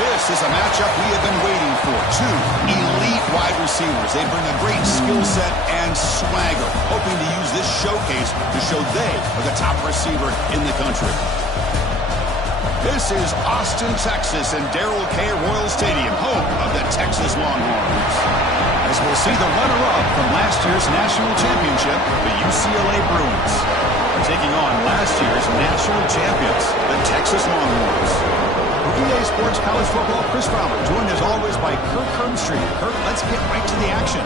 This is a matchup we have been waiting for. Two elite wide receivers. They bring a great skill set and swagger, hoping to use this showcase to show they are the top receiver in the country. This is Austin, Texas, and Darrell K. Royal Stadium, home of the Texas Longhorns. As we'll see the runner-up from last year's national championship, the UCLA Bruins, are taking on last year's national champions, the Texas Longhorns. For EA Sports College Football, Chris Fowler, joined as always by Kirk Hermstreet. Kirk, let's get right to the action.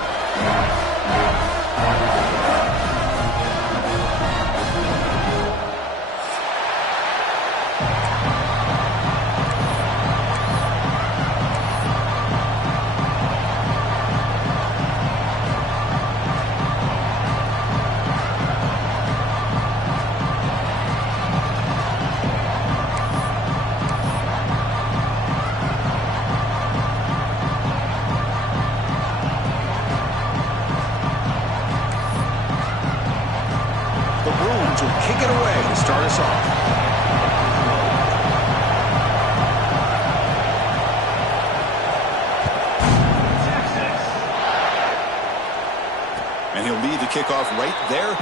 Kick it away to start us off. And he'll lead the kickoff right there.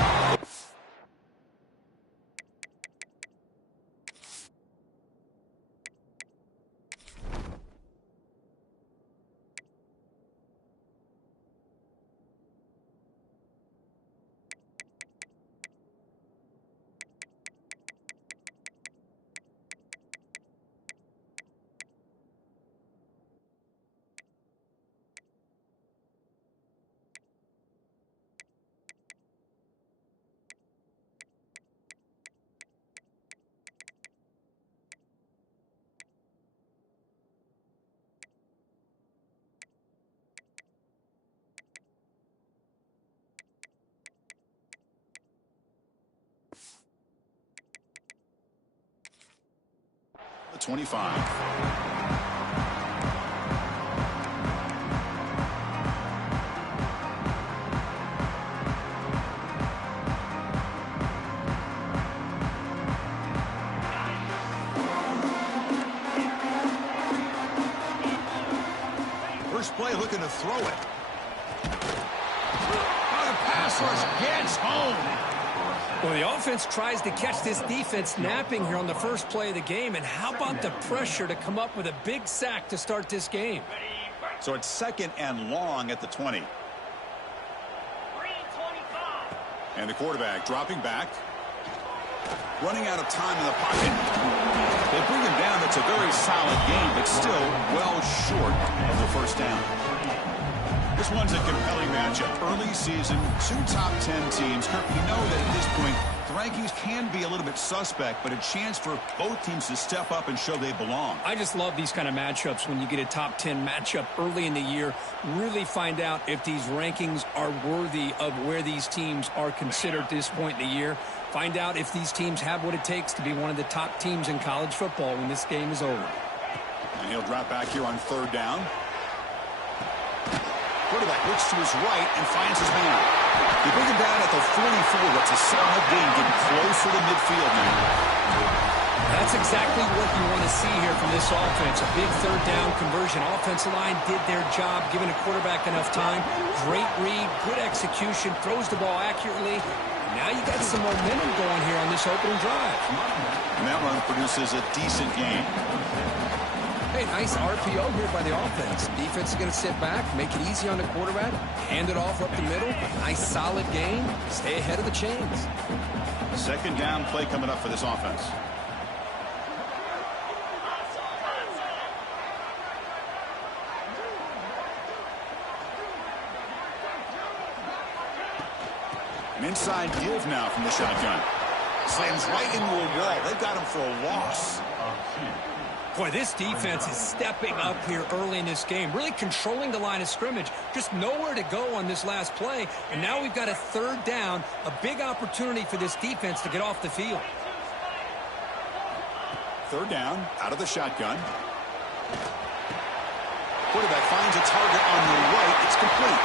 The 25. First play looking to throw it. Oh, the pass rush gets home. Well, the offense tries to catch this defense napping here on the first play of the game. And how about the pressure to come up with a big sack to start this game? So it's second and long at the 20. And the quarterback dropping back. Running out of time in the pocket. They bring him down. It's a very solid game, but still well short of the first down. This one's a compelling matchup. Early season, two top 10 teams. Kirk, we know that at this point, the rankings can be a little bit suspect, but a chance for both teams to step up and show they belong. I just love these kind of matchups when you get a top 10 matchup early in the year. Really find out if these rankings are worthy of where these teams are considered at this point in the year. Find out if these teams have what it takes to be one of the top teams in college football when this game is over. And he'll drop back here on third down. Quarterback looks to his right and finds his man. They bring him down at the 44. That's a solid gain, getting closer to midfield now. That's exactly what you want to see here from this offense. A big third down conversion. Offensive line did their job, giving a quarterback enough time. Great read, good execution, throws the ball accurately. Now you got some momentum going here on this opening drive. And that run produces a decent gain. Hey, nice RPO here by the offense. Defense is going to sit back, make it easy on the quarterback, hand it off up the middle. Nice solid gain. Stay ahead of the chains. Second down play coming up for this offense. An inside give now from the shotgun. Slams right into a wall. They've got him for a loss. Boy, this defense is stepping up here early in this game, really controlling the line of scrimmage. Just nowhere to go on this last play. And now we've got a third down, a big opportunity for this defense to get off the field. Third down, out of the shotgun. Quarterback finds a target on the right. It's complete.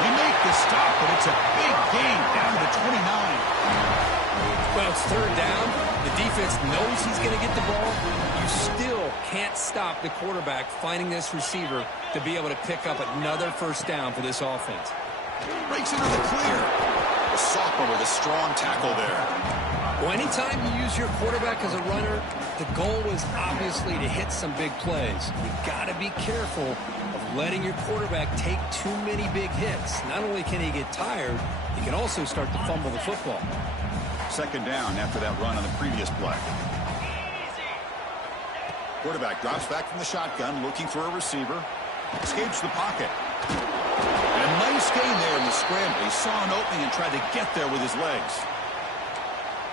They make the stop, but it's a big gain down to 29. Well, it's third down. The defense knows he's going to get the ball. You still can't stop the quarterback finding this receiver to be able to pick up another first down for this offense. Breaks into the clear. The sophomore with a strong tackle there. Well, anytime you use your quarterback as a runner, the goal is obviously to hit some big plays. You've got to be careful of letting your quarterback take too many big hits. Not only can he get tired, he can also start to fumble the football. Second down after that run on the previous play. Quarterback drops back from the shotgun, looking for a receiver. Escapes the pocket. And a nice gain there in the scramble. He saw an opening and tried to get there with his legs.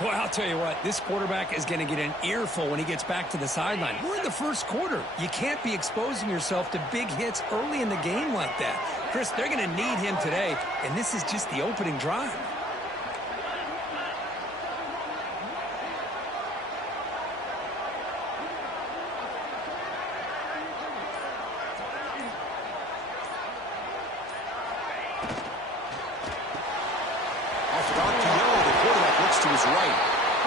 Well, I'll tell you what, this quarterback is going to get an earful when he gets back to the sideline. We're in the first quarter. You can't be exposing yourself to big hits early in the game like that. Chris, they're going to need him today, and this is just the opening drive. To his right.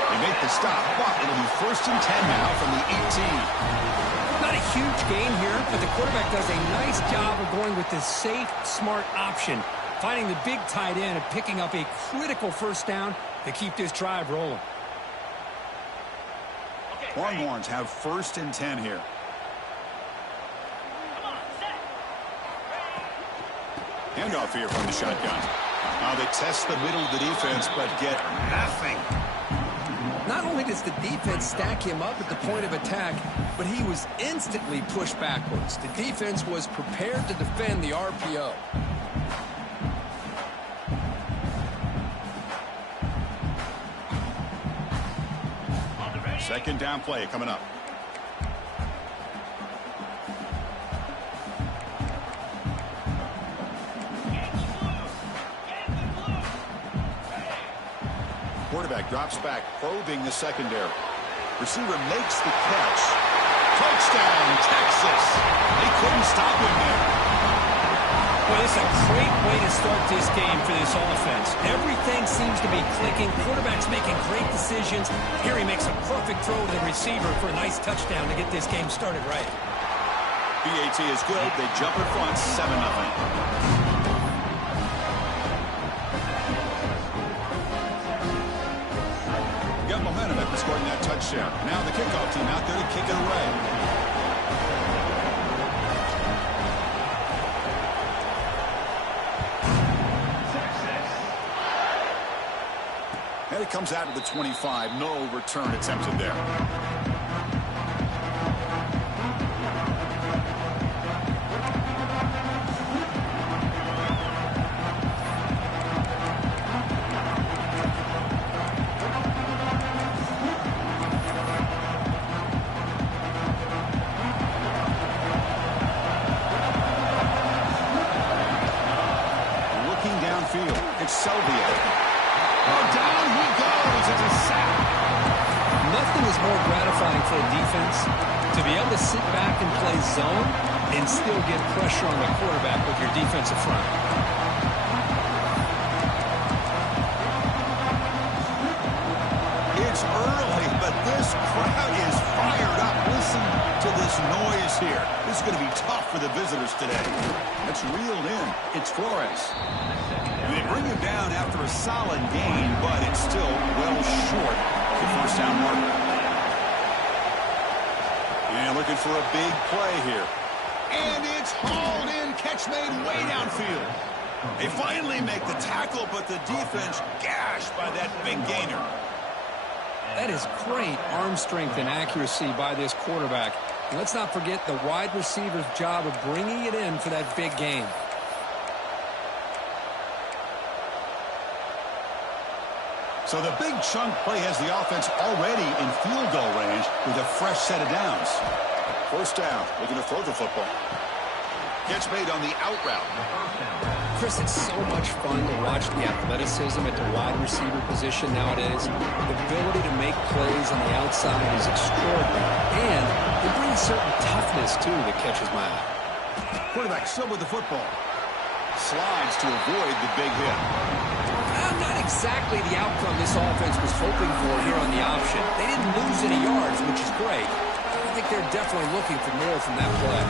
They make the stop, but it'll be 1st and 10 now from the 18. Not a huge gain here, but the quarterback does a nice job of going with this safe, smart option, finding the big tight end and picking up a critical first down to keep this drive rolling. Longhorns have 1st and 10 here. Handoff here from the shotgun. Now they test the middle of the defense, but get nothing. Not only does the defense stack him up at the point of attack, but he was instantly pushed backwards. The defense was prepared to defend the RPO. Second down play coming up. Quarterback drops back, probing the secondary. Receiver makes the catch. Touchdown, Texas. They couldn't stop him there. Well, it's a great way to start this game for this offense. Everything seems to be clicking. Quarterback's making great decisions. Here he makes a perfect throw to the receiver for a nice touchdown to get this game started right. BAT is good. They jump in front, 7-0. Got momentum after scoring that touchdown. Now the kickoff team out there to kick it away. And it comes out of the 25. No return attempted there. It's Sylvia. Oh, down he goes. It's a sack. Nothing is more gratifying for a defense to be able to sit back and play zone and still get pressure on the quarterback with your defensive front. It's early, but this crowd is fired up. Listen to this noise here. This is going to be tough for the visitors today. That's reeled in. It's Flores. And they bring him down after a solid gain, but it's still well short of the first down marker. And looking for a big play here. And it's hauled in. Catch made way downfield. They finally make the tackle, but the defense gashed by that big gainer. That is great arm strength and accuracy by this quarterback. And let's not forget the wide receiver's job of bringing it in for that big gain. So the big chunk play has the offense already in field goal range with a fresh set of downs. First down, looking to throw the football. Catch made on the out route. Chris, it's so much fun to watch the athleticism at the wide receiver position nowadays. The ability to make plays on the outside is extraordinary. And they bring a certain toughness, too, that catches my eye. Quarterback still with the football. Slides to avoid the big hit. Not exactly the outcome this offense was hoping for here on the option. They didn't lose any yards, which is great. I think they're definitely looking for more from that play.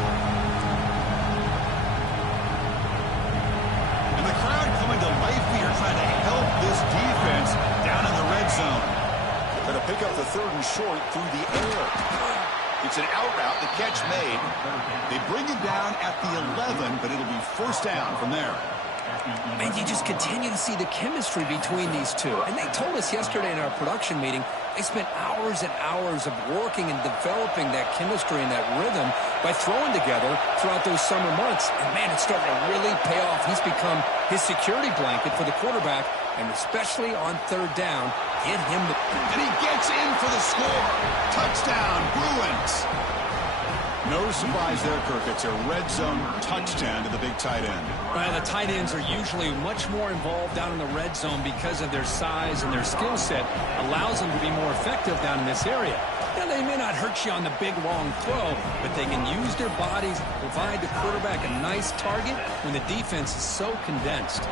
And the crowd coming to life here, trying to help this defense down in the red zone. Going to pick up the 3rd and short through the air. It's an out route, the catch made. They bring it down at the 11, but it'll be 1st down from there. And you just continue to see the chemistry between these two. And they told us yesterday in our production meeting, they spent hours and hours of working and developing that chemistry and that rhythm by throwing together throughout those summer months. And, man, it's starting to really pay off. He's become his security blanket for the quarterback, and especially on 3rd down, get him the... And he gets in for the score. Touchdown, Bruins. No surprise there, Kirk. It's a red zone touchdown to the big tight end. Well, the tight ends are usually much more involved down in the red zone because of their size and their skill set allows them to be more effective down in this area. Now, they may not hurt you on the big, long throw, but they can use their bodies to provide the quarterback a nice target when the defense is so condensed.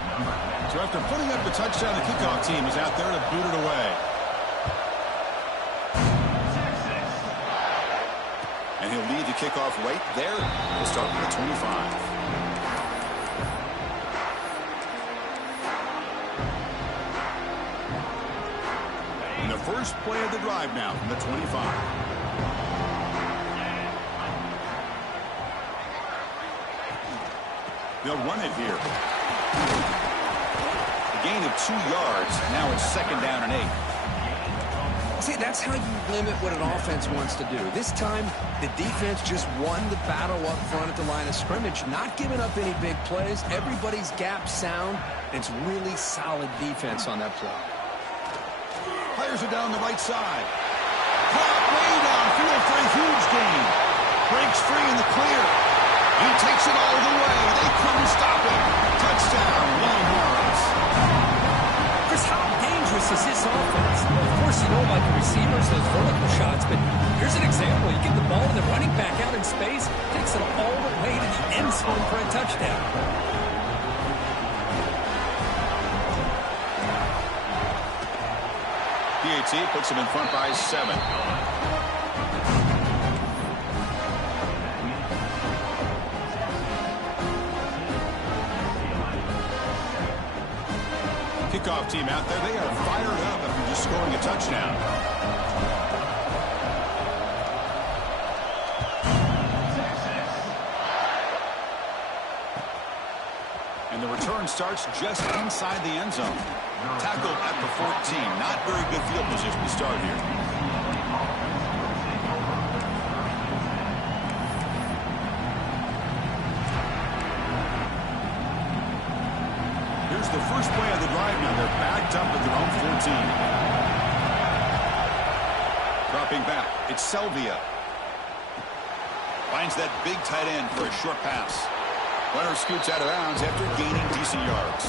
So after putting up the touchdown, the kickoff team is out there to boot it away. And he'll lead the kickoff right there. He'll start with the 25. And the first play of the drive now from the 25. They'll run it here. A gain of 2 yards. Now it's 2nd down and 8. See, that's how you limit what an offense wants to do. This time, the defense just won the battle up front at the line of scrimmage, not giving up any big plays. Everybody's gap sound. It's really solid defense on that play. Players are down the right side. Caught way downfield for a huge gain. Breaks free in the clear. He takes it all the way. They couldn't stop him. Touchdown, Longhorns. Chris, how dangerous is this offense? Well, of course, you know about the receivers, those vertical shots, but here's an example. You get the ball and the running back out in space, takes it all the way to the end zone for a touchdown. PAT puts him in front by 7. Kickoff team out there. They are fired up after just scoring a touchdown. And the return starts just inside the end zone. Tackled at the 14. Not very good field position to start here. Here's the first play of the drive now. They're backed up at their own 14. Dropping back. It's Selvia. Finds that big tight end for a short pass. Runner scoots out of bounds after gaining decent yards.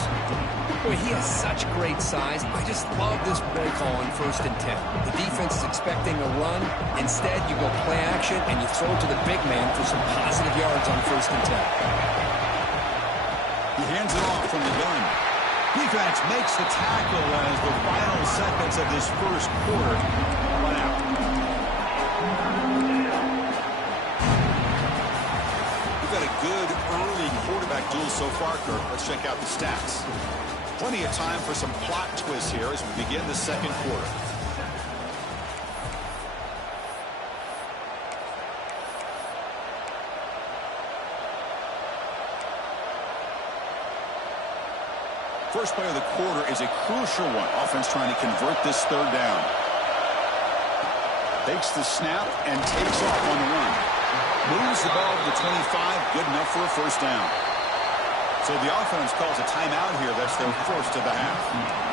Boy, he has such great size. I just love this play call on 1st and 10. The defense is expecting a run. Instead, you go play action, and you throw to the big man for some positive yards on 1st and 10. He hands it off from the gun. Defense makes the tackle as the final seconds of this first quarter run out. We've got a good early quarterback duel so far, Kirk. Let's check out the stats. Plenty of time for some plot twists here as we begin the 2nd quarter. First play of the quarter is a crucial one. Offense trying to convert this 3rd down. Takes the snap and takes off on the run. Moves the ball to the 25. Good enough for a 1st down. So the offense calls a timeout here. That's their 1st of the half.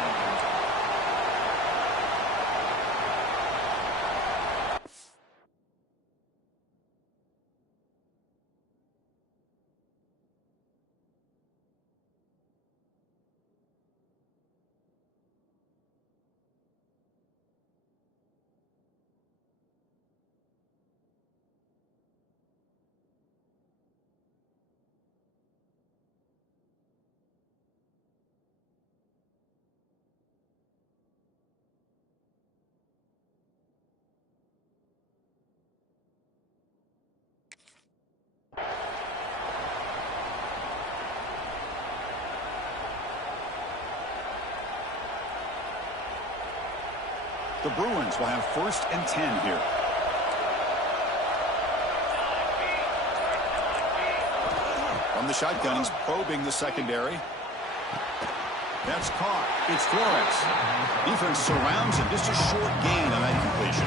The Bruins will have 1st and 10 here. From the shotgun, he's probing the secondary. That's caught. It's Flores. Defense surrounds him. Just a short gain on that completion.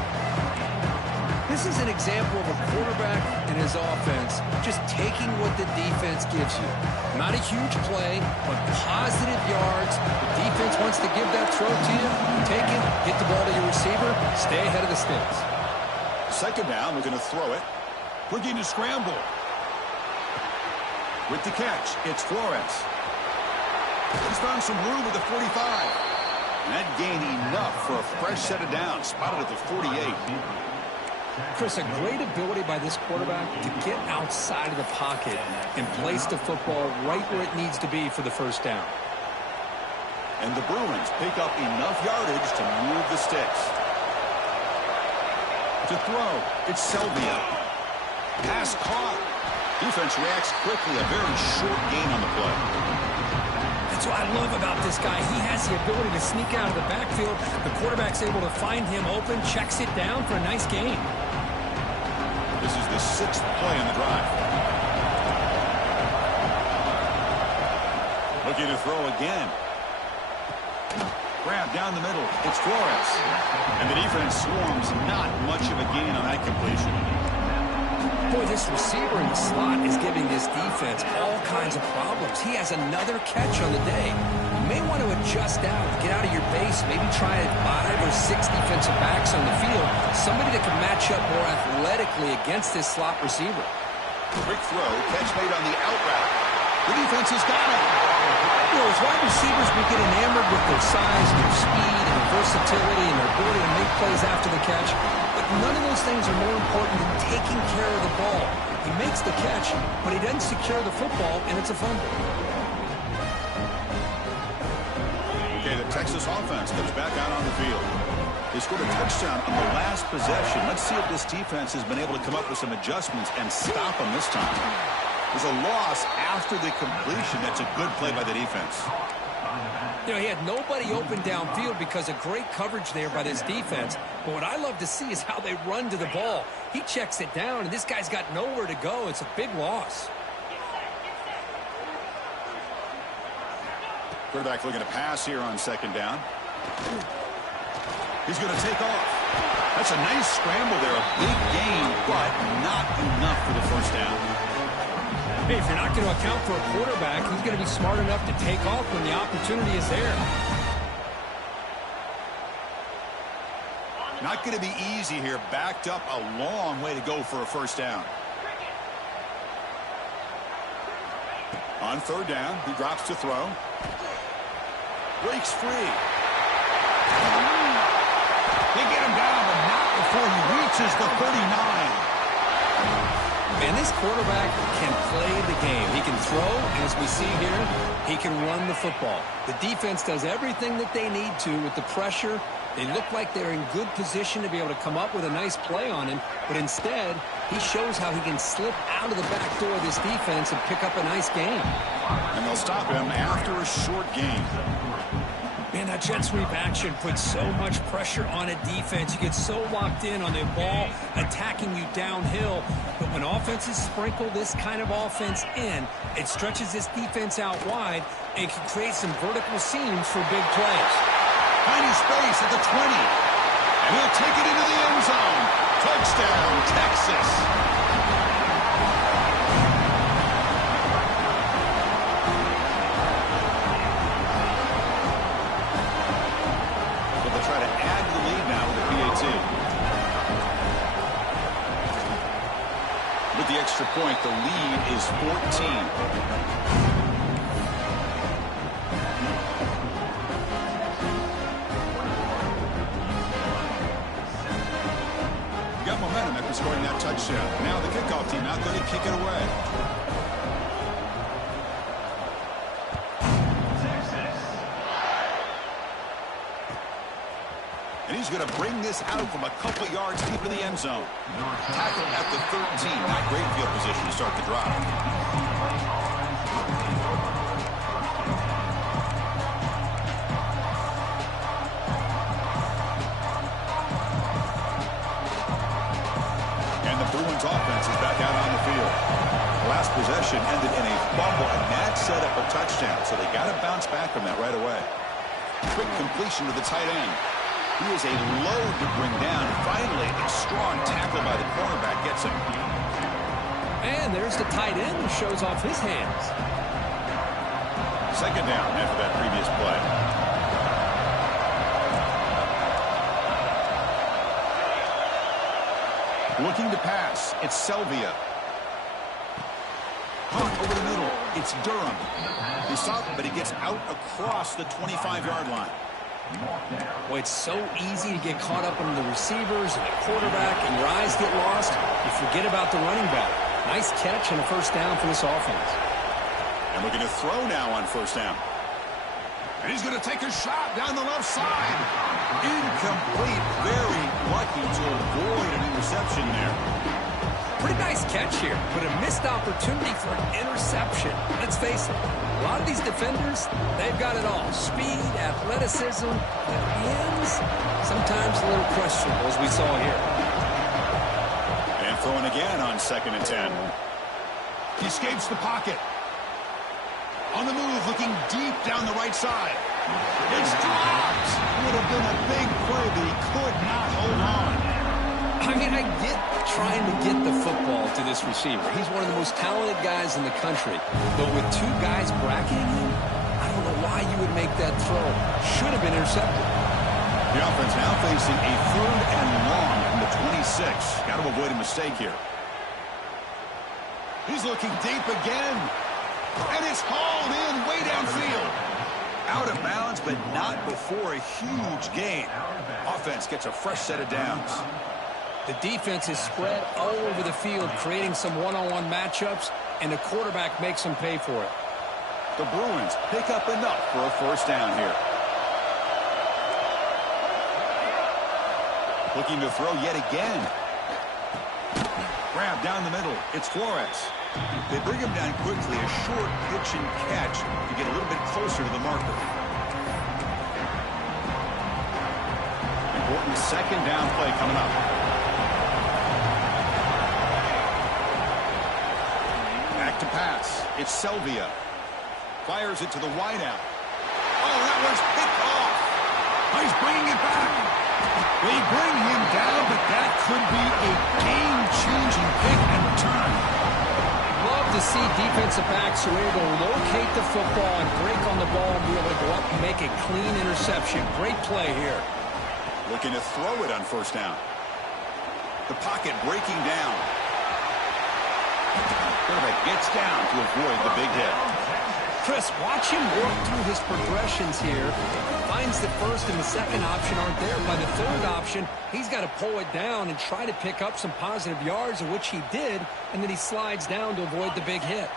This is an example of a quarterback and his offense just taking what the defense gives you. Not a huge play, but positive yards. The defense wants to give that throw to you. Take it, get the ball to your receiver, stay ahead of the sticks. 2nd down, we're going to throw it. Looking to scramble. With the catch, it's Flores. He's found some room at the 45. And that gained enough for a fresh set of downs. Spotted at the 48. Chris, a great ability by this quarterback to get outside of the pocket and place the football right where it needs to be for the 1st down. And the Bruins pick up enough yardage to move the sticks. To throw, it's Selvia. Pass caught. Defense reacts quickly. A very short gain on the play. That's what I love about this guy. He has the ability to sneak out of the backfield. The quarterback's able to find him open, checks it down for a nice gain. This is the 6th play on the drive. Looking to throw again. Grab down the middle. It's Flores. And the defense swarms. Not much of a gain on that completion. Boy, this receiver in the slot is giving this defense all kinds of problems. He has another catch on the day. You may want to adjust out, get out of your base, maybe try 5 or 6 defensive backs on the field, somebody that can match up more athletically against this slot receiver. Quick throw, catch made on the out route. The defense has got him. You know, as wide receivers, we get enamored with their size, their speed, and their versatility, and their ability to make plays after the catch. But none of those things are more important than taking care of the ball. He makes the catch, but he doesn't secure the football, and it's a fumble. Okay, the Texas offense comes back out on the field. They scored a touchdown on the last possession. Let's see if this defense has been able to come up with some adjustments and stop them this time. There's a loss after the completion. That's a good play by the defense. You know, he had nobody open downfield because of great coverage there by this defense. But what I love to see is how they run to the ball. He checks it down, and this guy's got nowhere to go. It's a big loss. Quarterback looking to pass here on 2nd down. He's going to take off. That's a nice scramble there. A big gain, but not enough for the 1st down. Hey, if you're not going to account for a quarterback, he's going to be smart enough to take off when the opportunity is there. Not going to be easy here. Backed up a long way to go for a 1st down. On 3rd down, he drops to throw. Breaks free. They get him down, but not before he reaches the 39. And this quarterback can play the game. He can throw, and as we see here, he can run the football. The defense does everything that they need to with the pressure. They look like they're in good position to be able to come up with a nice play on him, but instead, he shows how he can slip out of the back door of this defense and pick up a nice gain. And they'll stop him after a short gain. Man, that jet sweep action puts so much pressure on a defense. You get so locked in on the ball attacking you downhill. But when offenses sprinkle this kind of offense in, it stretches this defense out wide and can create some vertical seams for big plays. Tiny space at the 20. And he'll take it into the end zone. Touchdown, Texas. Try to add to the lead now with the PAT. With the extra point, the lead is 14. Got momentum after scoring that touchdown. Now the kickoff team out there to kick it away. And he's going to bring this out from a couple yards deep in the end zone. Tackle at the 13. Not great field position to start the drive. Cleveland's offense is back out on the field. The last possession ended in a fumble, and that set up a touchdown, so they got to bounce back from that right away. Quick completion to the tight end. He is a load to bring down. Finally, a strong tackle by the cornerback gets him. And there's the tight end who shows off his hands. Second down after that previous play. Looking to pass. It's Selvia. Caught over the middle. It's Durham. He stopped, but he gets out across the 25-yard line. Boy, it's so easy to get caught up in the receivers and the quarterback, and your eyes get lost. You forget about the running back. Nice catch and a first down for this offense. And we're going to throw now on first down. And he's going to take a shot down the left side. Incomplete. Very lucky to avoid an interception there. Pretty nice catch here, but a missed opportunity for an interception. Let's face it, a lot of these defenders, they've got it all. Speed, athleticism, but hands, sometimes a little questionable, as we saw here. And throwing again on 2nd and 10. He escapes the pocket. On the move, looking deep down the right side. It's dropped. Would have been a big play, but he could not hold on. I mean, I get trying to get the football to this receiver. He's one of the most talented guys in the country. But with two guys bracketing him, I don't know why you would make that throw. Should have been intercepted. The offense now facing a 3rd and long from the 26. Got to avoid a mistake here. He's looking deep again. And it's hauled in way downfield. Out of bounds, but not before a huge gain. Offense gets a fresh set of downs. The defense is spread all over the field, creating some one-on-one matchups, and the quarterback makes them pay for it. The Bruins pick up enough for a first down here. Looking to throw yet again. Grab down the middle. It's Flores. They bring him down quickly. A short pitch and catch to get a little bit closer to the marker. Important second down play coming up. Back to pass. It's Selvia. Fires it to the wideout. Oh, that was picked off. He's bringing it back. They bring him down, but that could be a game-changing pick and return. Love to see defensive backs who are able to locate the football and break on the ball and be able to go up and make a clean interception. Great play here. Looking to throw it on first down. The pocket breaking down. Quarterback gets down to avoid the big hit. Chris, watch him work through his progressions here. Finds the first and the second option aren't there. By the third option, he's got to pull it down and try to pick up some positive yards, of which he did, and then he slides down to avoid the big hit.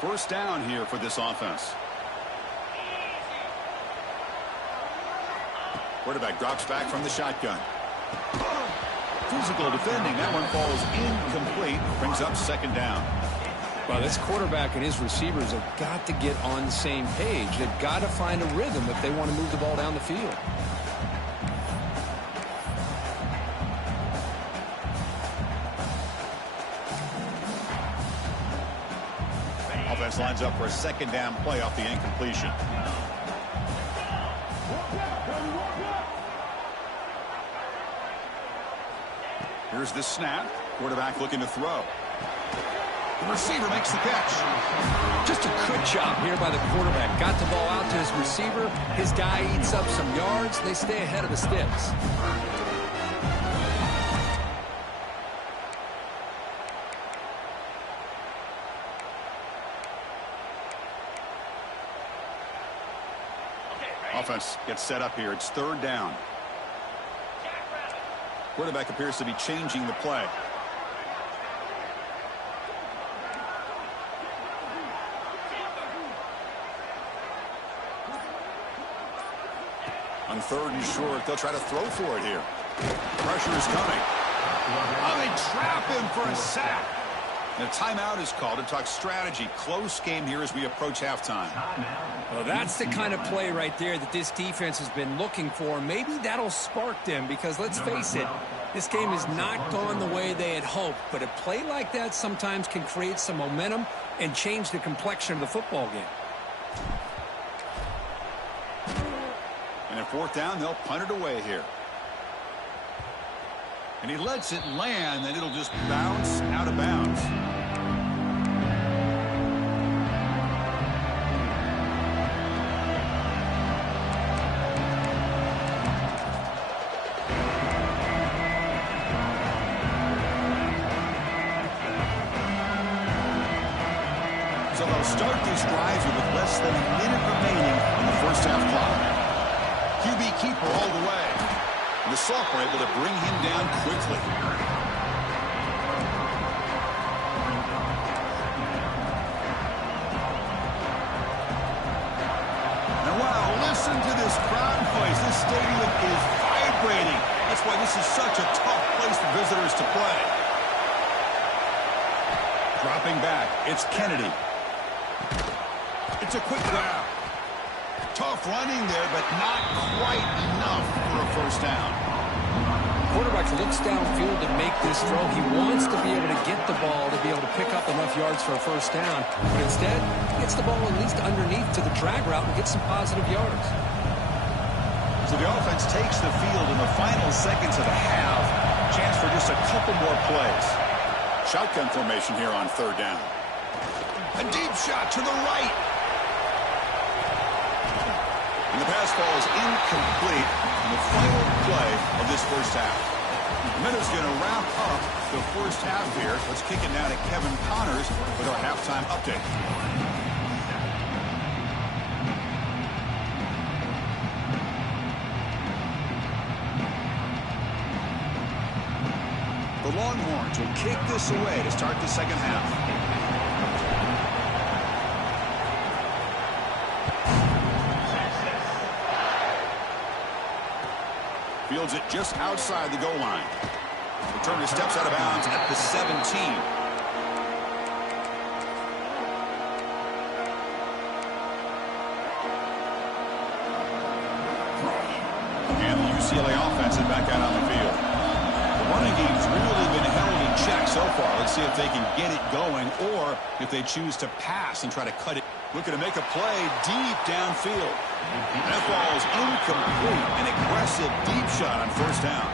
First down here for this offense. Quarterback drops back from the shotgun. Physical defending. That one falls incomplete. Brings up second down. Well, this quarterback and his receivers have got to get on the same page. They've got to find a rhythm if they want to move the ball down the field. Offense lines up for a second down play off the incompletion. Here's the snap. Quarterback looking to throw. The receiver makes the catch. Just a good job here by the quarterback. Got the ball out to his receiver. His guy eats up some yards. They stay ahead of the sticks. Offense gets set up here. It's third down. Quarterback appears to be changing the play. On third and short, they'll try to throw for it here. Pressure is coming. Oh, they trap him for a sack. And a timeout is called to talk strategy. Close game here as we approach halftime. Well, that's the kind of play right there that this defense has been looking for. Maybe that'll spark them because, let's face it, This game has not gone the way they had hoped, but a play like that sometimes can create some momentum and change the complexion of the football game. And at fourth down, they'll punt it away here. And he lets it land, and it'll just bounce out of bounds. So they'll start these drives with less than a minute remaining on the first half clock. QB keeper all the way. And the Salk were able to bring him down quickly. And wow, listen to this crowd noise. This stadium is vibrating. That's why this is such a tough place for visitors to play. Dropping back, it's Kennedy. It's a quick grab. Tough running there, but not quite enough for a first down. Quarterback looks downfield to make this throw. He wants to be able to get the ball to be able to pick up enough yards for a first down. But instead, gets the ball at least underneath to the drag route and gets some positive yards. So the offense takes the field in the final seconds of the half. Chance for just a couple more plays. Shotgun formation here on third down. A deep shot to the right. And the pass falls incomplete in the final play of this first half. Minutes going to wrap up the first half here. Let's kick it now to Kevin Connors with our halftime update. The Longhorns will kick this away to start the second half. Fields it just outside the goal line. Returner steps out of bounds at the 17. And the UCLA offense is back out on the field. The running game's really been held in check so far. Let's see if they can get it going or if they choose to pass and try to cut it. Looking to make a play deep downfield. That ball's incomplete. An aggressive deep shot on first down.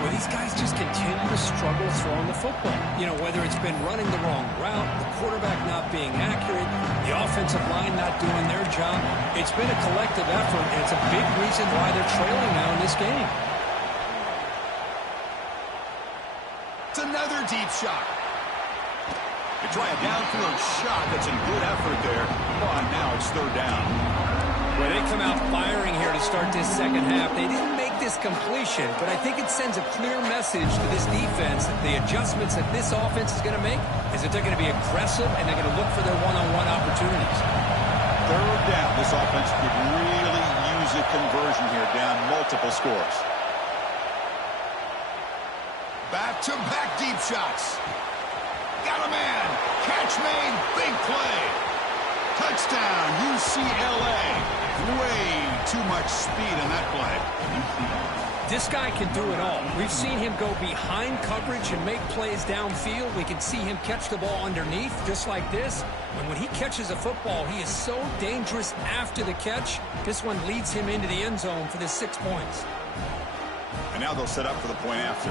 Well, these guys just continue to struggle throwing the football. You know, whether it's been running the wrong route, the quarterback not being accurate, the offensive line not doing their job. It's been a collective effort, and it's a big reason why they're trailing now in this game. It's another deep shot. They try a downfield shot. That's a good effort there. Oh, now it's third down. Well, they come out firing here to start this second half. They didn't make this completion, but I think it sends a clear message to this defense that the adjustments that this offense is going to make is that they're going to be aggressive and they're going to look for their one-on-one opportunities. Third down. This offense could really use a conversion here, down multiple scores. Back-to-back deep shots. Got a man. Catch made. Big play. Touchdown, UCLA. Way too much speed on that play. This guy can do it all. We've seen him go behind coverage and make plays downfield. We can see him catch the ball underneath, just like this. And when he catches a football, he is so dangerous after the catch. This one leads him into the end zone for the 6 points. And now they'll set up for the point after.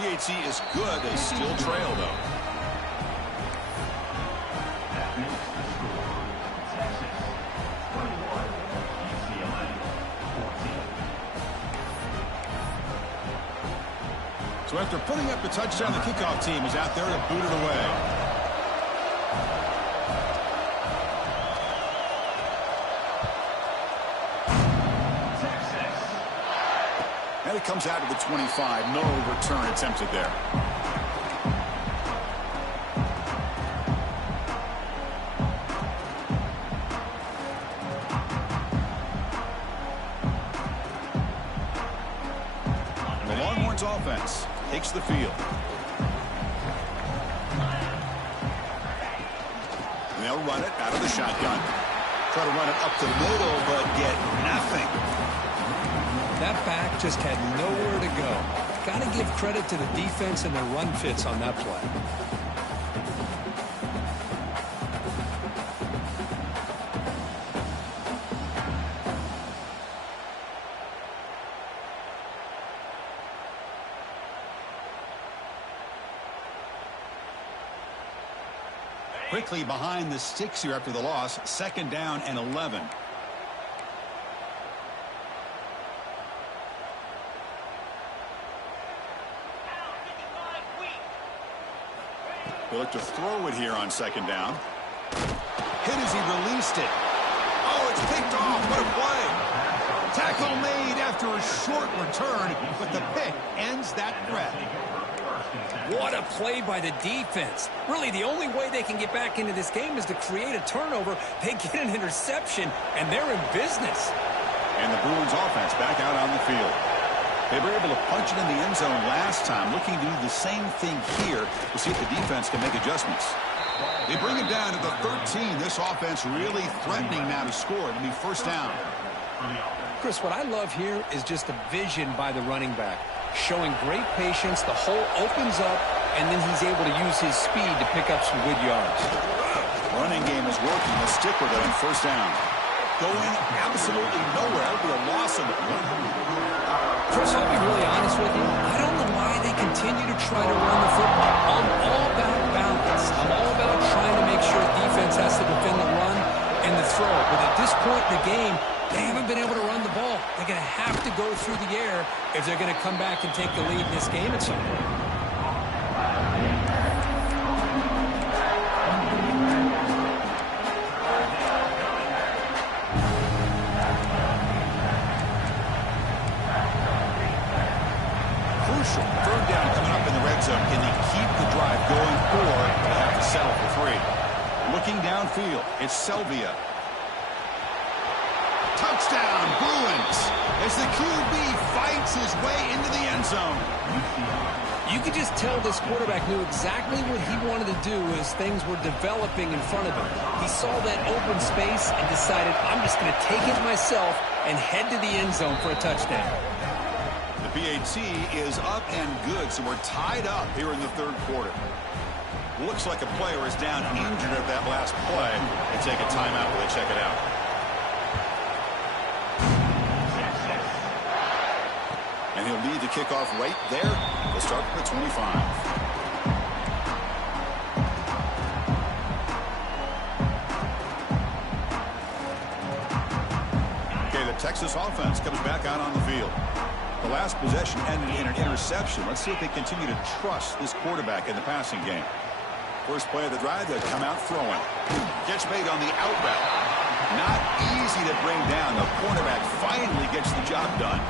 PHC is good. They still trail, though. So after putting up the touchdown, the kickoff team is out there to boot it away. And it comes out to the 25. No return attempted there. The Longhorns offense takes the field. And they'll run it out of the shotgun. Try to run it up the middle, but get nothing. That back just had nowhere to go. Got to give credit to the defense and their run fits on that play. Quickly behind the sticks here after the loss. 2nd down and 11. They look to throw it here on 2nd down. Hit as he released it. Oh, it's picked off. What a play. Tackle made after a short return, but the pick ends that threat. What a play by the defense. Really, the only way they can get back into this game is to create a turnover. They get an interception, and they're in business. And the Bruins offense back out on the field. They were able to punch it in the end zone last time, looking to do the same thing here to see if the defense can make adjustments. They bring it down to the 13. This offense really threatening now to score. It'll be 1st down. Chris, what I love here is just the vision by the running back. Showing great patience, the hole opens up, and then he's able to use his speed to pick up some good yards. Running game is working. Let's stick with it on 1st down. Going absolutely nowhere. That'll be a loss of it. Chris, I'll be really honest with you. I don't know why they continue to try to run the football. I'm all about balance. I'm all about trying to make sure defense has to defend the run and the throw. But at this point in the game, they haven't been able to run the ball. They're going to have to go through the air if they're going to come back and take the lead in this game at some point. Crucial. 3rd down coming up in the red zone. Can they keep the drive going, or they have to settle for 3? Looking downfield, it's Selvia. Touchdown, Bruins, as the QB fights his way into the end zone. You could just tell this quarterback knew exactly what he wanted to do as things were developing in front of him. He saw that open space and decided, I'm just going to take it myself and head to the end zone for a touchdown. The PAT is up and good, so we're tied up here in the 3rd quarter. Looks like a player is down injured at that last play. They take a timeout while they check it out. And he'll lead the kickoff right there. We'll start at the 25. Okay, the Texas offense comes back out on the field. The last possession ended in an interception. Let's see if they continue to trust this quarterback in the passing game. First play of the drive, they'll come out throwing. Catch made on the out route. Not easy to bring down. The cornerback finally gets the job done.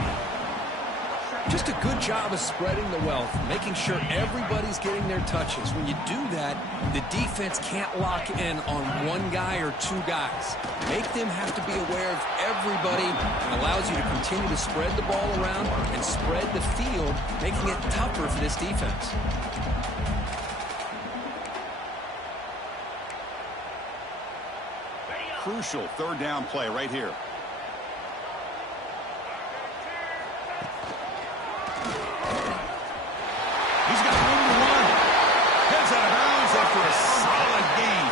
Just a good job of spreading the wealth, making sure everybody's getting their touches. When you do that, the defense can't lock in on one guy or 2 guys. Make them have to be aware of everybody, and allows you to continue to spread the ball around and spread the field, making it tougher for this defense. Crucial 3rd down play right here. He's got room to run. Heads out of bounds after a solid gain.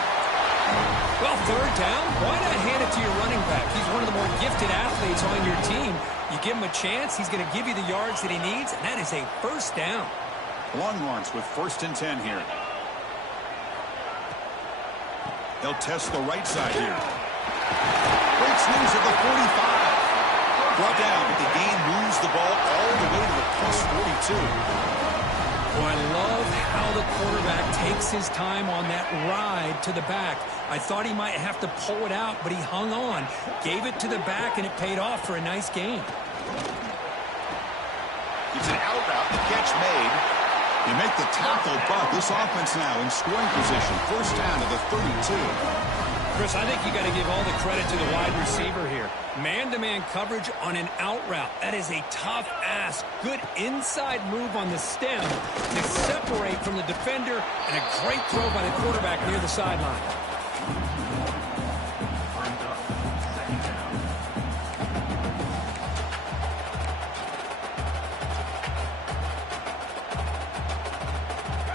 Well, 3rd down, why not hand it to your running back? He's one of the more gifted athletes on your team. You give him a chance, he's going to give you the yards that he needs, and that is a 1st down. Longhorns with 1st and 10 here. They'll test the right side here. Breaks loose at the 45. Brought down, but the gain moves the ball all the way to the +42. Well, I love how the quarterback takes his time on that ride to the back. I thought he might have to pull it out, but he hung on. Gave it to the back, and it paid off for a nice gain. It's an out route, the catch made. You make the tackle, but this offense now in scoring position. 1st down to the 32. Chris, I think you got to give all the credit to the wide receiver here. Man-to-man coverage on an out route. That is a tough ask. Good inside move on the stem to separate from the defender, and a great throw by the quarterback near the sideline.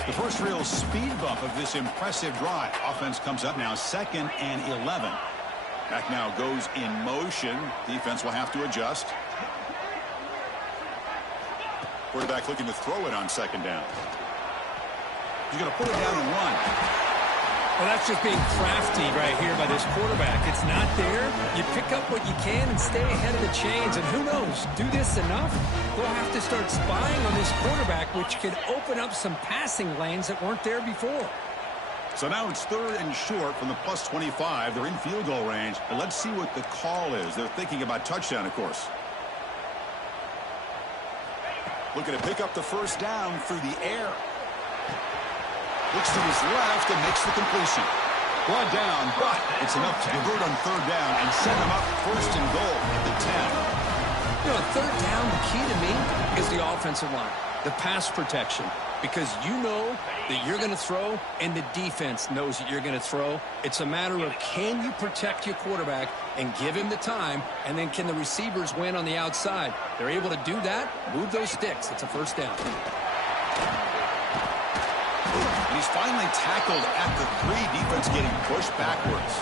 The first real speed bump of this impressive drive. Offense comes up now 2nd and 11. Back now goes in motion. Defense will have to adjust. Quarterback looking to throw it on 2nd down. He's going to put it down and run. Well, that's just being crafty right here by this quarterback. It's not there. You pick up what you can and stay ahead of the chains. And who knows, do this enough, they'll have to start spying on this quarterback, which could open up some passing lanes that weren't there before. So now it's 3rd and short from the plus 25. They're in field goal range. But let's see what the call is. They're thinking about touchdown, of course. Looking to pick up the first down through the air. Looks to his left and makes the completion. Brought down, but it's enough to convert on 3rd down and set him up 1st and goal at the 10. You know, 3rd down, the key to me is the offensive line, the pass protection, because you know that you're going to throw and the defense knows that you're going to throw. It's a matter of can you protect your quarterback and give him the time, and then can the receivers win on the outside? They're able to do that, move those sticks. It's a 1st down. He's finally tackled at the 3. Defense getting pushed backwards.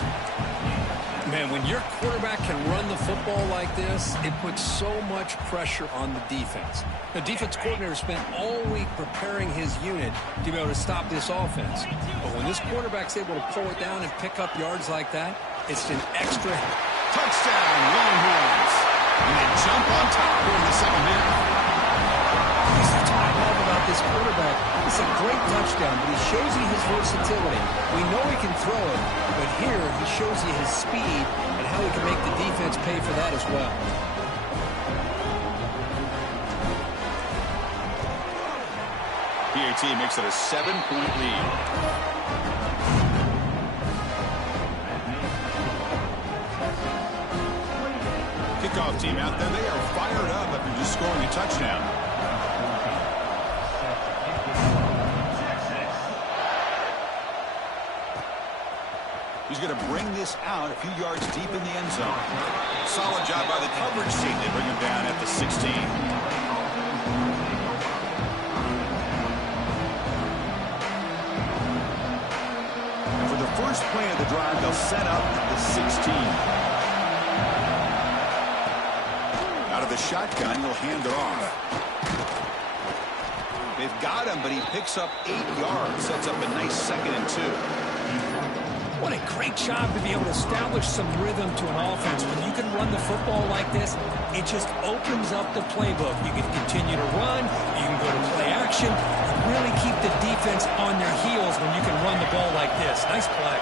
Man, when your quarterback can run the football like this, it puts so much pressure on the defense. The defense coordinator spent all week preparing his unit to be able to stop this offense. But when this quarterback's able to pull it down and pick up yards like that, it's an extra touchdown, Longhorns. And they jump on top here in the 2nd half. That's what I love about this quarterback. It's a great touchdown, but he shows you his versatility. We know he can throw it, but here he shows you his speed and how he can make the defense pay for that as well. PAT makes it a 7-point lead. Kickoff team out there. They are fired up after just scoring a touchdown. He's going to bring this out a few yards deep in the end zone. Solid job by the coverage team. They bring him down at the 16. And for the first play of the drive, they'll set up at the 16. Out of the shotgun, he'll hand it off. They've got him, but he picks up 8 yards. Sets up a nice 2nd and 2. What a great job to be able to establish some rhythm to an offense. When you can run the football like this, it just opens up the playbook. You can continue to run. You can go to play action. You really keep the defense on their heels when you can run the ball like this. Nice play.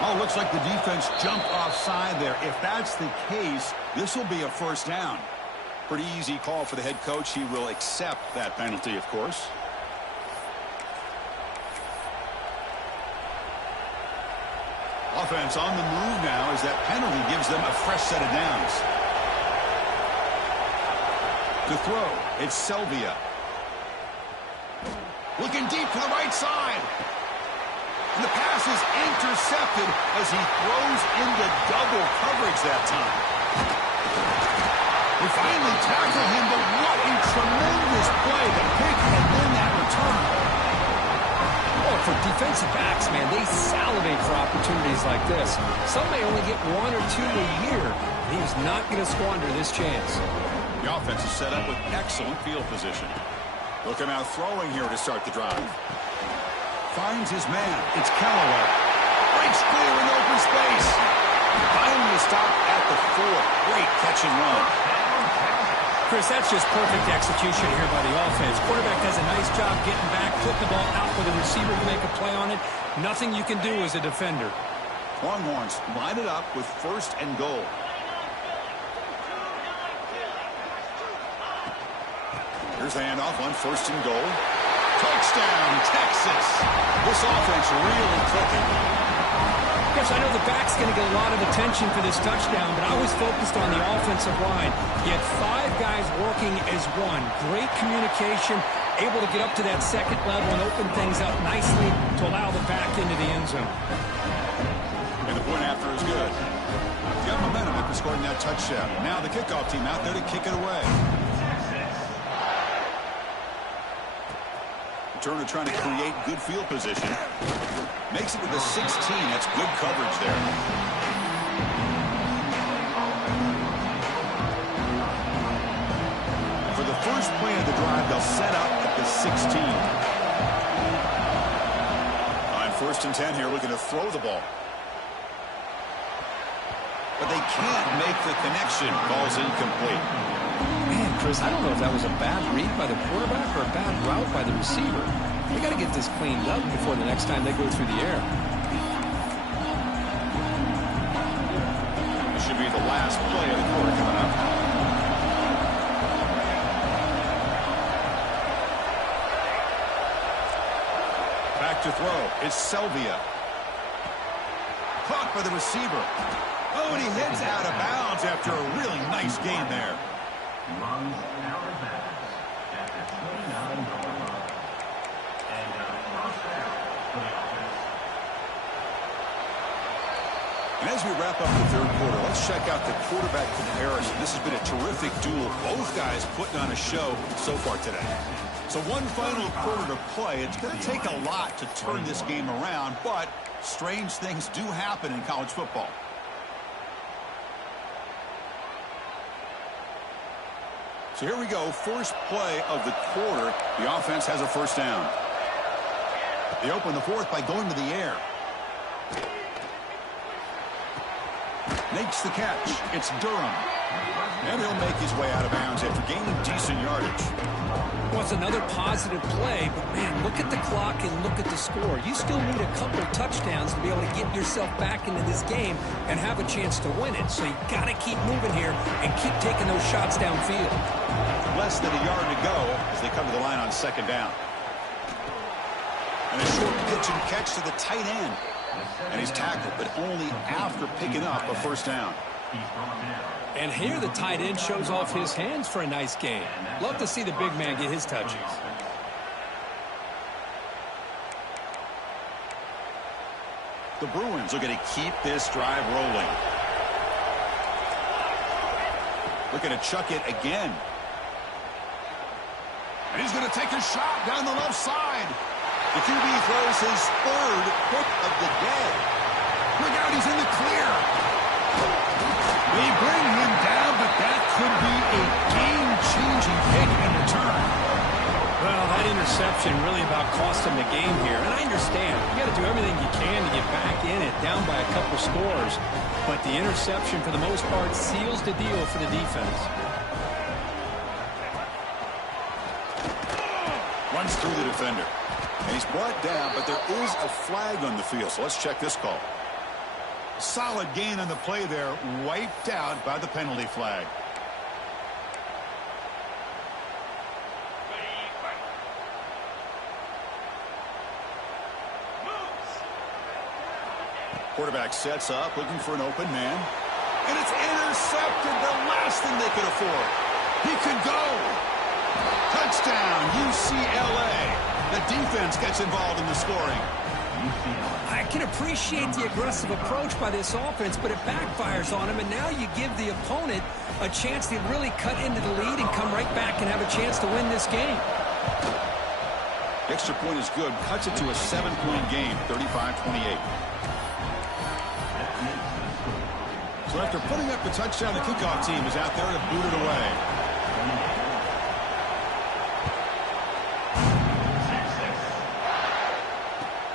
Oh, looks like the defense jumped offside there. If that's the case, this will be a 1st down. Pretty easy call for the head coach. He will accept that penalty, of course. Offense on the move now as that penalty gives them a fresh set of downs. To throw, it's Selvia. Looking deep to the right side. And the pass is intercepted as he throws into double coverage that time. They finally tackle him, but what a tremendous play. The pick and then that return. For defensive backs, man, they salivate for opportunities like this. Some may only get 1 or 2 a year. He's not going to squander this chance. The offense is set up with excellent field position. Look him out throwing here to start the drive. Finds his man. It's Callaway. Breaks clear in open space. Finally a stop at the 4. Great catch and run. Chris, that's just perfect execution here by the offense. Quarterback does a nice job getting back, putting the ball out for the receiver to make a play on it. Nothing you can do as a defender. Longhorns line it up with 1st and goal. Here's the handoff on 1st and goal. Touchdown, Texas. This offense really clicking. Yes, I know the back's going to get a lot of attention for this touchdown, but I was focused on the offensive line. You had 5 guys working as one. Great communication, able to get up to that 2nd level and open things up nicely to allow the back into the end zone. And the point after is good. He's got momentum after scoring that touchdown. Now the kickoff team out there to kick it away. Turner trying to create good field position. Makes it with a 16. That's good coverage there. For the first play of the drive, they'll set up at the 16. On 1st and 10 here, looking to throw the ball. But they can't make the connection. Ball's incomplete. Man, Chris, I don't know if that was a bad read by the quarterback or a bad route by the receiver. They got to get this cleaned up before the next time they go through the air. This should be the last play of the quarter coming up. Back to throw. It's Selvia. Caught by the receiver. Oh, and he heads out of bounds after a really nice game there. Runs out of bounds at the 29-yard line. And a first down for the offense. And as we wrap up the third quarter, let's check out the quarterback comparison. This has been a terrific duel. Both guys putting on a show so far today. So one final quarter to play. It's going to take a lot to turn this game around, but strange things do happen in college football. So here we go, first play of the quarter. The offense has a first down. They open the fourth by going to the air. Makes the catch. It's Durham. And he'll make his way out of bounds after gaining decent yardage. Well, it's another positive play, but man, look at the clock and look at the score. You still need a couple touchdowns to be able to get yourself back into this game and have a chance to win it. So you got to keep moving here and keep taking those shots downfield. Less than a yard to go as they come to the line on 2nd down. And a short pitch and catch to the tight end. And he's tackled, but only after picking up a first down. And here the tight end shows off his hands for a nice game. Love to see the big man get his touches. The Bruins looking to keep this drive rolling. Looking to chuck it again. And he's going to take a shot down the left side. The QB throws his 3rd pick of the day. Look out, he's in the clear. They bring him down, but that could be a game-changing pick in return. Well, that interception really about cost him the game here. And I understand. You got to do everything you can to get back in it, down by a couple scores. But the interception, for the most part, seals the deal for the defense. Runs through the defender. And he's brought down, but there is a flag on the field. So let's check this call. Solid gain on the play there, wiped out by the penalty flag. Quarterback sets up, looking for an open man. And it's intercepted, the last thing they could afford. He could go. Touchdown, UCLA. The defense gets involved in the scoring. I can appreciate the aggressive approach by this offense, but it backfires on him, and now you give the opponent a chance to really cut into the lead and come right back and have a chance to win this game. Extra point is good. Cuts it to a 7-point game, 35-28. So after putting up the touchdown, the kickoff team is out there to boot it away.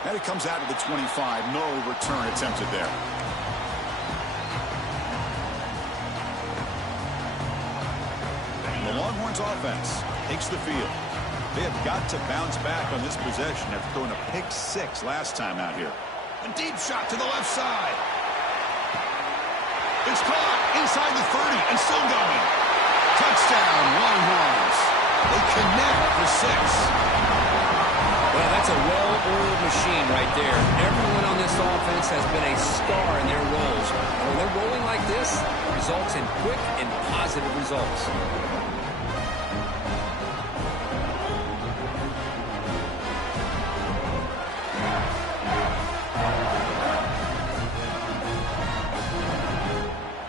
And it comes out to the 25. No return attempted there. The Longhorns offense takes the field. They have got to bounce back on this possession after throwing a pick 6 last time out here. A deep shot to the left side. It's caught inside the 30 and still going. Touchdown, Longhorns. They connect for 6. Well, that's a well-oiled machine right there. Everyone on this offense has been a star in their roles. And when they're rolling like this, it results in quick and positive results.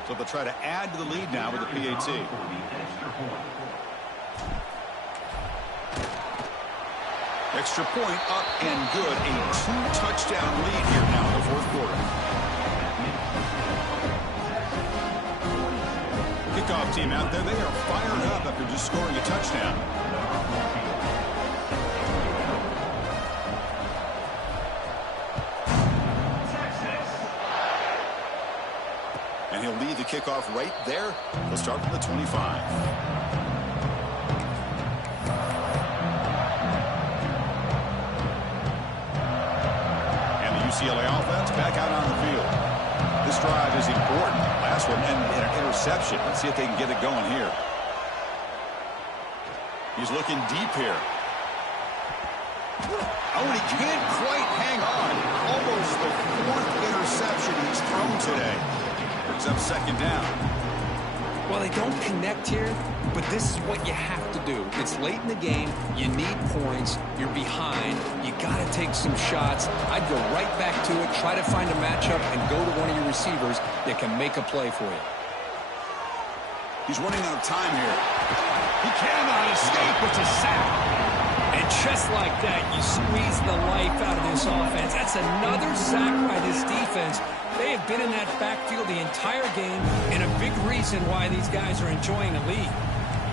So they'll try to add to the lead now with the PAT. Extra point up and good. A 2-touchdown lead here now in the fourth quarter. Kickoff team out there. They are fired up after just scoring a touchdown. And he'll lead the kickoff right there. He'll start from the 25. UCLA offense back out on the field. This drive is important. Last one ended in an interception. Let's see if they can get it going here. He's looking deep here. Oh, and he can't quite hang on. Almost the 4th interception he's thrown today. Brings up second down. Well, they don't connect here, but this is what you have to do. It's late in the game. You need points. You're behind. You got to take some shots. I'd go right back to it, try to find a matchup, and go to one of your receivers that can make a play for you. He's running out of time here. He cannot escape. It's a sack. And just like that, you squeeze the life out of this offense. That's another sack by this defense. They have been in that backfield the entire game, and a big reason why these guys are enjoying the lead.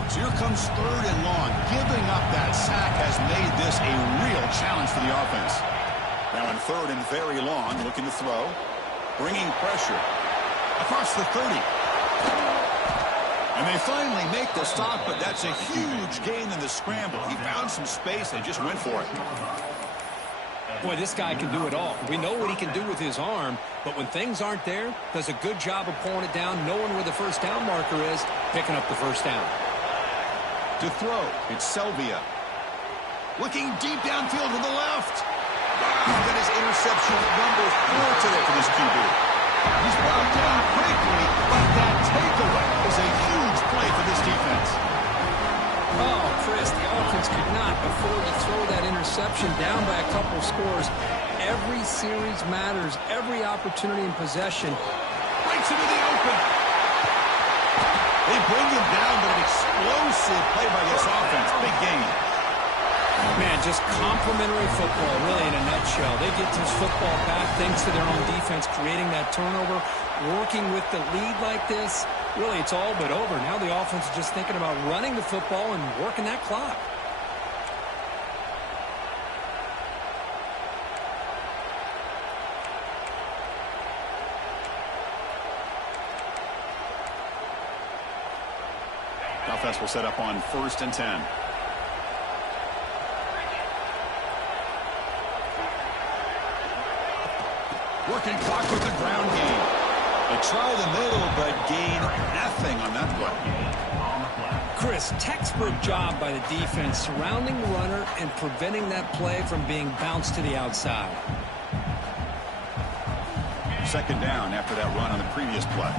So here comes 3rd and long. Giving up that sack has made this a real challenge for the offense. Now in 3rd and very long, looking to throw. Bringing pressure. Across the 30. And they finally make the stop, but that's a huge gain in the scramble. He found some space and just went for it. Boy, this guy can do it all. We know what he can do with his arm, but when things aren't there, does a good job of pulling it down, knowing where the first down marker is, picking up the first down. To throw, it's Selvia. Looking deep downfield to the left. Wow, that is interception number 4 today for this QB. He's brought down quickly, but that takeaway is a huge play for this defense. Oh, Chris, the offense could not afford to throw that interception down by a couple scores. Every series matters. Every opportunity in possession. Breaks into the open. They bring him down, but an explosive play by this offense. Big game. Man, just complimentary football, really, in a nutshell. They get this football back thanks to their own defense, creating that turnover, working with the lead like this. Really, it's all but over. Now the offense is just thinking about running the football and working that clock. Offense will set up on 1st and 10. Working clock with the ground game. They try the middle, but gain nothing on that play. Chris, textbook job by the defense surrounding the runner and preventing that play from being bounced to the outside. Second down after that run on the previous play.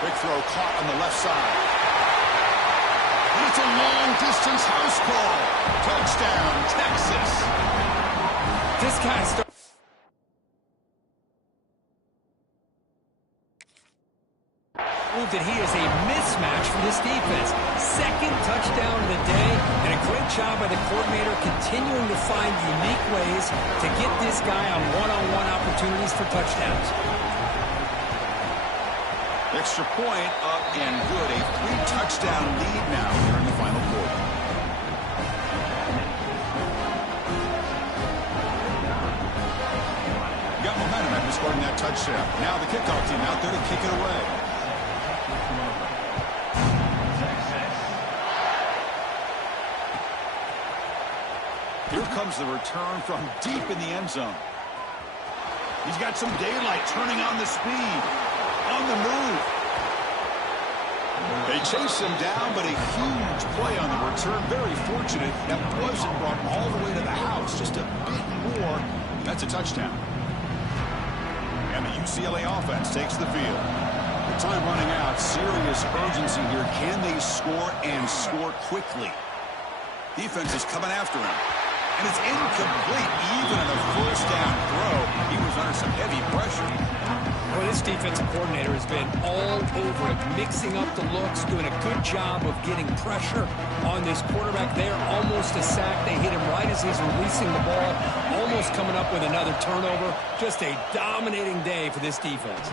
Quick throw caught on the left side. And it's a long-distance house call. Touchdown, Texas. This guy proved that he is a mismatch for this defense. 2nd touchdown of the day, and a great job by the coordinator continuing to find unique ways to get this guy on one-on-one opportunities for touchdowns. Extra point up and good. A 3-touchdown lead now here in the final quarter. Got momentum after scoring that touchdown. Now the kickoff team out there to kick it away. Here comes the return from deep in the end zone. He's got some daylight, turning on the speed. On the move. They chase him down, but a huge play on the return. Very fortunate that wasn't brought all the way to the house. Just a bit more. That's a touchdown. And And the UCLA offense takes the field. With time running out, serious urgency here. Can they score and score quickly? Defense is coming after him. And it's incomplete. Even in a first down throw, he was under some heavy pressure. Well, this defensive coordinator has been all over it, mixing up the looks, doing a good job of getting pressure on this quarterback there. Almost a sack. They hit him right as he's releasing the ball, almost coming up with another turnover. Just a dominating day for this defense.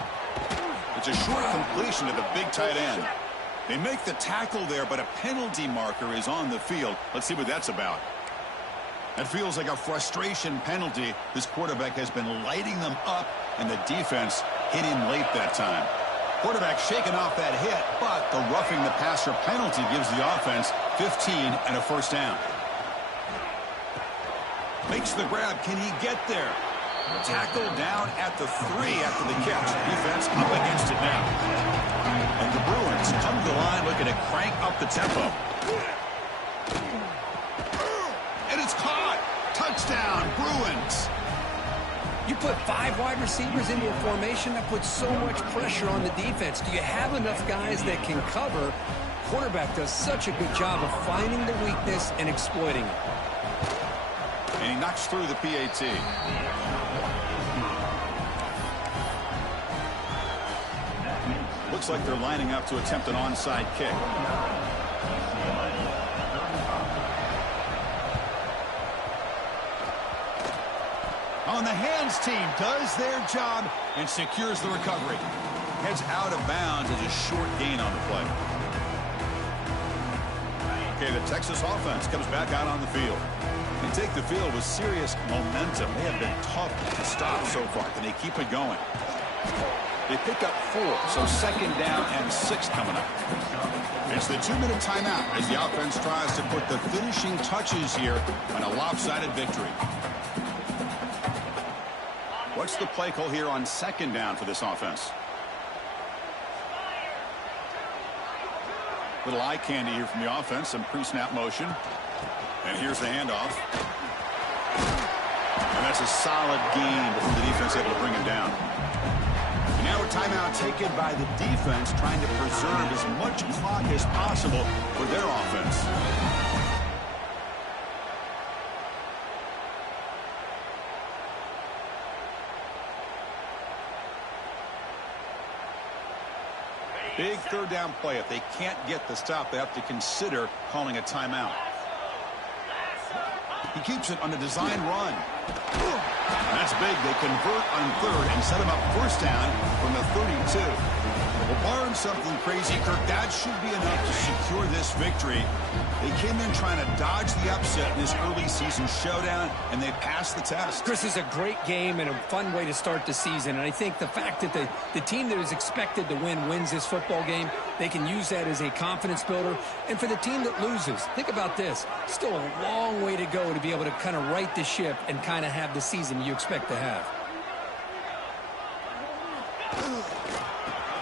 It's a short completion to the big tight end. They make the tackle there, but a penalty marker is on the field. Let's see what that's about. That feels like a frustration penalty. This quarterback has been lighting them up, and the defense hit him late that time. Quarterback shaking off that hit, but the roughing the passer penalty gives the offense 15 and a first down. Makes the grab. Can he get there? Tackle down at the 3 after the catch. Defense up against it now. And the Bruins come to the line looking to crank up the tempo. And it's caught. Touchdown, Bruins. You put 5 wide receivers into a formation, that puts so much pressure on the defense. Do you have enough guys that can cover? Quarterback does such a good job of finding the weakness and exploiting it. And he knocks through the PAT. Looks like they're lining up to attempt an onside kick. On the hands team does their job and secures the recovery. Heads out of bounds as a short gain on the play. Okay, the Texas offense comes back out on the field. They take the field with serious momentum. They have been tough to stop so far. Can they keep it going? They pick up 4, so second down and 6 coming up. It's the 2-minute timeout as the offense tries to put the finishing touches here on a lopsided victory. What's the play call here on second down for this offense? Little eye candy here from the offense, some pre-snap motion. And here's the handoff. And that's a solid gain before the defense able to bring him down. And now a timeout taken by the defense, trying to preserve as much clock as possible for their offense. Big third down play. If they can't get the stop, they have to consider calling a timeout. He keeps it on a design run. That's big. They convert on third and set him up first down from the 32. Well, barring something crazy, Kirk, that should be enough to secure this victory. They came in trying to dodge the upset in this early season showdown, and they passed the test. Chris, is a great game and a fun way to start the season. And I think the fact that the team that is expected to win wins this football game, they can use that as a confidence builder. And for the team that loses, think about this. Still a long way to go to be able to kind of right the ship and kind of have the season you expect to have.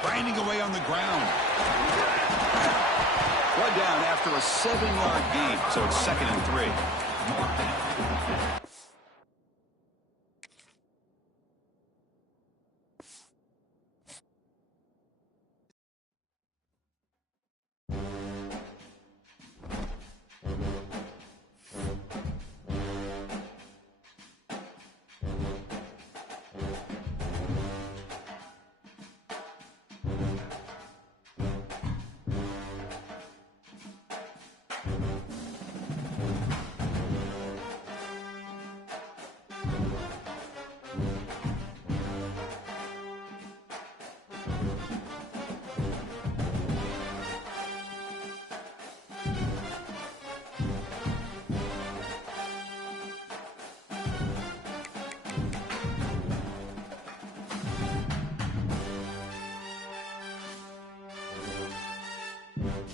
Grinding away on the ground. One down after a 7-yard gain, so it's 2nd and 3.